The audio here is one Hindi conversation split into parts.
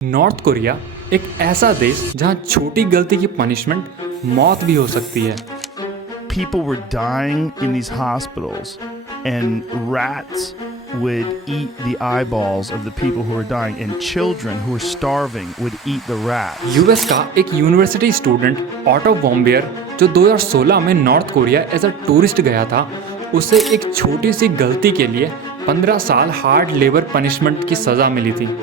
नॉर्थ कोरिया एक ऐसा देश जहां छोटी गलती की पनिशमेंट मौत भी हो सकती है। People were dying in these hospitals, and rats would eat the eyeballs of the people who were dying, and children who were starving would eat the rats. US का एक यूनिवर्सिटी स्टूडेंट ऑटो वॉम्बियर जो 2016 में north Korea as a tourist गया था, उसे एक छोटी सी गलती के लिए 15 साल हार्ड लेबर पनिशमेंट की सज़ा मिली थी।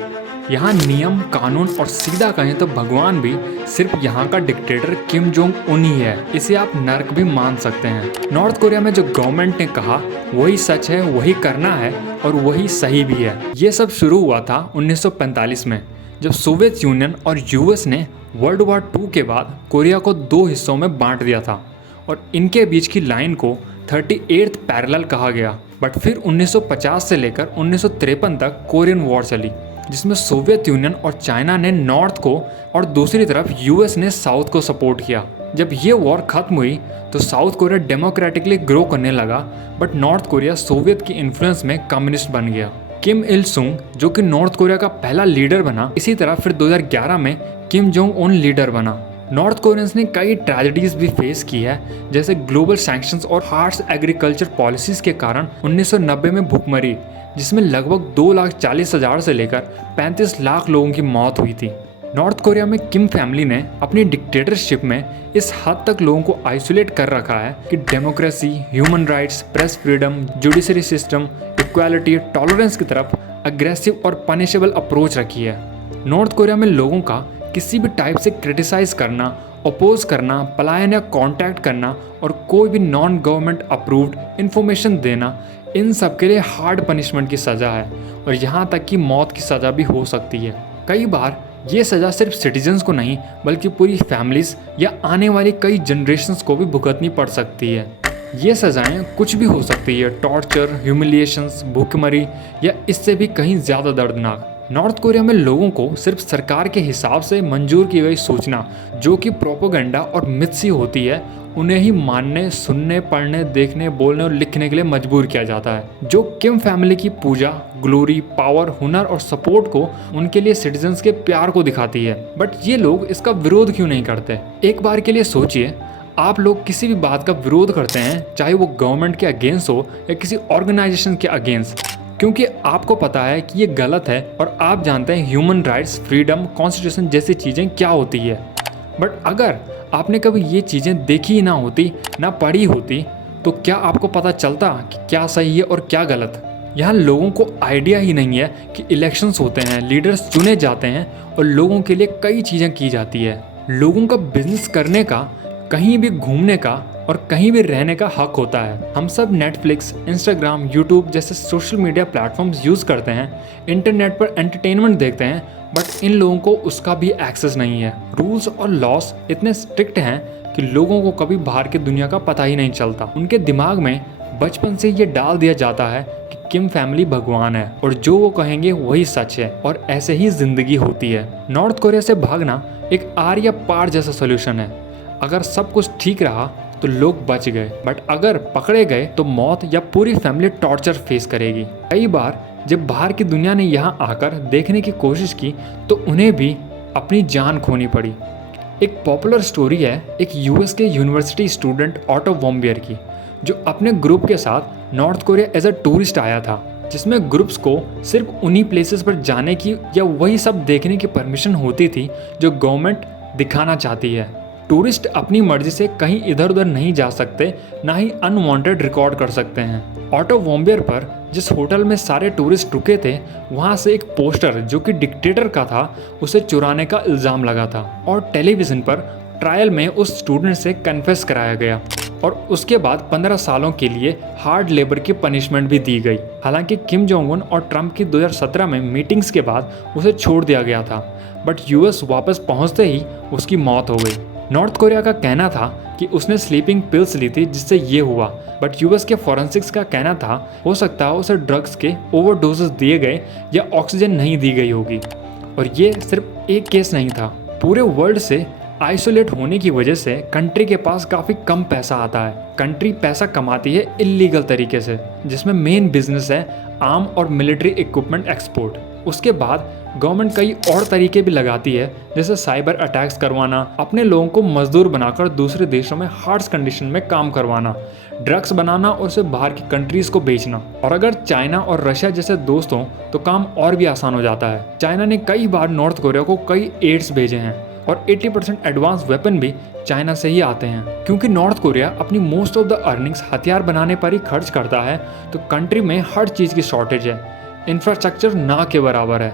यहाँ नियम कानून और सीधा कहें तो भगवान भी सिर्फ यहाँ का डिक्टेटर किम जोंग उन ही है। इसे आप नर्क भी मान सकते हैं। नॉर्थ कोरिया में जो गवर्नमेंट ने कहा वही सच है, वही करना है और वही सही भी है। ये सब शुरू हुआ था 1945 में, जब सोवियत यूनियन और यूएस ने वर्ल्ड वॉर II के बाद कोरिया को 2 हिस्सों में बांट दिया था और इनके बीच की लाइन को 38th पैरेलल कहा गया। बट फिर 1950 से लेकर 1953 तक कोरियन वॉर चली, जिसमें सोवियत यूनियन और चाइना ने नॉर्थ को और दूसरी तरफ यूएस ने साउथ को सपोर्ट किया। जब ये वॉर खत्म हुई तो साउथ कोरिया डेमोक्रेटिकली ग्रो करने लगा, बट नॉर्थ कोरिया सोवियत की इन्फ्लुएंस में कम्युनिस्ट बन गया। किम इल सुंग जो कि नॉर्थ कोरिया का पहला लीडर बना, इसी तरह फिर 2011 में किम जोंग उन लीडर बना। नॉर्थ कोरियंस ने कई ट्रेजेडीज भी फेस की है, जैसे ग्लोबल सैंक्शंस और हार्श एग्रीकल्चर पॉलिसीज के कारण 1990 में भूखमरी, जिसमें लगभग 2,40,000 से लेकर 35 लाख लोगों की मौत हुई थी। नॉर्थ कोरिया में किम फैमिली ने अपनी डिक्टेटरशिप में इस हद तक लोगों को आइसोलेट कर रखा है कि democracy, human rights, press freedom, judiciary system, equality, tolerance की तरफ अग्रेसिव और पनिशेबल अप्रोच रखी है। नॉर्थ कोरिया में लोगों का किसी भी टाइप से क्रिटिसाइज करना, अपोज करना, पलायन या कॉन्टैक्ट करना और कोई भी नॉन गवर्नमेंट अप्रूव्ड इंफॉर्मेशन देना, इन सब के लिए हार्ड पनिशमेंट की सज़ा है और यहाँ तक कि मौत की सज़ा भी हो सकती है। कई बार ये सज़ा सिर्फ सिटीजन्स को नहीं बल्कि पूरी फैमिलीज या आने वाली कई जनरेशन्स को भी भुगतनी पड़ सकती है। ये सज़ाएं कुछ भी हो सकती है, टॉर्चर, ह्यूमिलिएशंस, भूखमरी या इससे भी कहीं ज़्यादा दर्दनाक। नॉर्थ कोरिया में लोगों को सिर्फ सरकार के हिसाब से मंजूर की गई सूचना, जो कि प्रोपेगेंडा और मिथ सी होती है, उन्हें ही मानने, सुनने, पढ़ने, देखने, बोलने और लिखने के लिए मजबूर किया जाता है, जो किम फैमिली की पूजा, ग्लोरी, पावर, हुनर और सपोर्ट को उनके लिए सिटीजन्स के प्यार को दिखाती है। बट ये लोग इसका विरोध क्यों नहीं करते? एक बार के लिए सोचिए, आप लोग किसी भी बात का विरोध करते हैं, चाहे वो गवर्नमेंट के अगेंस्ट हो या किसी ऑर्गेनाइजेशन के अगेंस्ट, क्योंकि आपको पता है कि ये गलत है और आप जानते हैं ह्यूमन राइट्स, फ्रीडम, कॉन्स्टिट्यूशन जैसी चीज़ें क्या होती है। बट अगर आपने कभी ये चीज़ें देखी ही ना होती, ना पढ़ी होती, तो क्या आपको पता चलता कि क्या सही है और क्या गलत? यहाँ लोगों को आइडिया ही नहीं है कि इलेक्शंस होते हैं, लीडर्स चुने जाते हैं और लोगों के लिए कई चीज़ें की जाती है। लोगों का बिजनेस करने का, कहीं भी घूमने का और कहीं भी रहने का हक होता है। हम सब नेटफ्लिक्स, इंस्टाग्राम, यूट्यूब जैसे सोशल मीडिया प्लेटफॉर्म्स यूज़ करते हैं, इंटरनेट पर एंटरटेनमेंट देखते हैं, बट इन लोगों को उसका भी एक्सेस नहीं है। रूल्स और लॉस इतने स्ट्रिक्ट हैं कि लोगों को कभी बाहर की दुनिया का पता ही नहीं चलता। उनके दिमाग में बचपन से ये डाल दिया जाता है कि किम फैमिली भगवान है और जो वो कहेंगे वही सच है और ऐसे ही जिंदगी होती है। नॉर्थ कोरिया से भागना एक आर या पार जैसा सोल्यूशन है। अगर सब कुछ ठीक रहा तो लोग बच गए, बट अगर पकड़े गए तो मौत या पूरी फैमिली टॉर्चर फेस करेगी। कई बार जब बाहर की दुनिया ने यहाँ आकर देखने की कोशिश की तो उन्हें भी अपनी जान खोनी पड़ी। एक पॉपुलर स्टोरी है एक यूएस के यूनिवर्सिटी स्टूडेंट ऑटो वॉम्बियर की, जो अपने ग्रुप के साथ north Korea as a tourist आया था, जिसमें ग्रुप्स को सिर्फ उन्हीं प्लेसेस पर जाने की या वही सब देखने की परमिशन होती थी जो गवर्नमेंट दिखाना चाहती है। टूरिस्ट अपनी मर्जी से कहीं इधर उधर नहीं जा सकते, ना ही अनवांटेड रिकॉर्ड कर सकते हैं। ऑटो वॉम्बियर पर जिस होटल में सारे टूरिस्ट रुके थे, वहाँ से एक पोस्टर जो कि डिक्टेटर का था, उसे चुराने का इल्ज़ाम लगा था और टेलीविज़न पर ट्रायल में उस स्टूडेंट से कन्फेस कराया गया और उसके बाद 15 सालों के लिए हार्ड लेबर की पनिशमेंट भी दी गई। हालांकि किम जोंग उन और ट्रंप की 2017 में मीटिंग्स के बाद उसे छोड़ दिया गया था, बट यूएस वापस पहुँचते ही उसकी मौत हो गई। नॉर्थ कोरिया का कहना था कि उसने स्लीपिंग पिल्स ली थी जिससे ये हुआ, बट यूएस के फॉरेंसिक्स का कहना था हो सकता है उसे ड्रग्स के ओवरडोजेस दिए गए या ऑक्सीजन नहीं दी गई होगी। और ये सिर्फ एक केस नहीं था, पूरे वर्ल्ड से आइसोलेट होने की वजह से कंट्री के पास काफ़ी कम पैसा आता है। कंट्री पैसा कमाती है इल्लीगल तरीके से, जिसमें मेन बिजनेस है आर्म और मिलिट्री इक्विपमेंट एक्सपोर्ट। उसके बाद गवर्नमेंट कई और तरीके भी लगाती है, जैसे साइबर अटैक्स करवाना, अपने लोगों को मजदूर बनाकर दूसरे देशों में हार्श कंडीशन में काम करवाना, ड्रग्स बनाना और उसे बाहर की कंट्रीज को बेचना। और अगर चाइना और रशिया जैसे दोस्त हों तो काम और भी आसान हो जाता है। चाइना ने कई बार नॉर्थ कोरिया को कई एड्स भेजे हैं और 80% एडवांस वेपन भी चाइना से ही आते हैं। क्योंकि नॉर्थ कोरिया अपनी मोस्ट ऑफ द अर्निंग्स हथियार बनाने पर ही खर्च करता है, तो कंट्री में हर चीज़ की शॉर्टेज है, इंफ्रास्ट्रक्चर ना के बराबर है।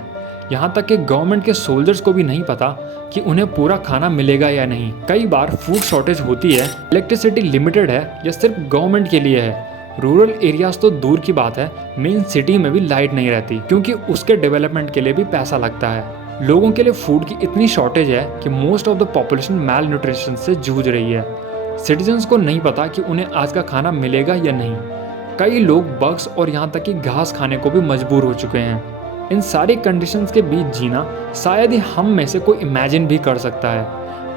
यहाँ तक कि गवर्नमेंट के सोल्जर्स को भी नहीं पता कि उन्हें पूरा खाना मिलेगा या नहीं। कई बार फूड शॉर्टेज होती है, इलेक्ट्रिसिटी लिमिटेड है या सिर्फ गवर्नमेंट के लिए है। रूरल एरियाज तो दूर की बात है, मेन सिटी में भी लाइट नहीं रहती क्योंकि उसके डेवलपमेंट के लिए भी पैसा लगता है। लोगों के लिए फूड की इतनी शॉर्टेज है कि most of the population malnutrition से जूझ रही है। सिटीजन्स को नहीं पता कि उन्हें आज का खाना मिलेगा या नहीं। कई लोग बग्स और यहाँ तक कि घास खाने को भी मजबूर हो चुके हैं। इन सारी कंडीशंस के बीच जीना शायद ही हम में से कोई इमेजिन भी कर सकता है,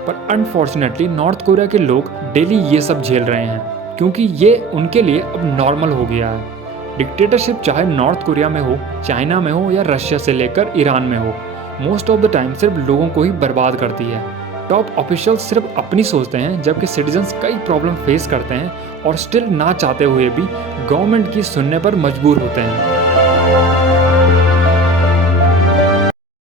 पर अनफॉर्चुनेटली नॉर्थ कोरिया के लोग डेली ये सब झेल रहे हैं क्योंकि ये उनके लिए अब नॉर्मल हो गया है। डिक्टेटरशिप चाहे नॉर्थ कोरिया में हो, चाइना में हो या रशिया से लेकर ईरान में हो, मोस्ट ऑफ द टाइम सिर्फ लोगों को ही बर्बाद करती है। टॉप ऑफिशियल्स सिर्फ अपनी सोचते हैं, जबकि सिटीजन्स कई प्रॉब्लम फेस करते हैं और स्टिल ना चाहते हुए भी गवर्नमेंट की सुनने पर मजबूर होते हैं।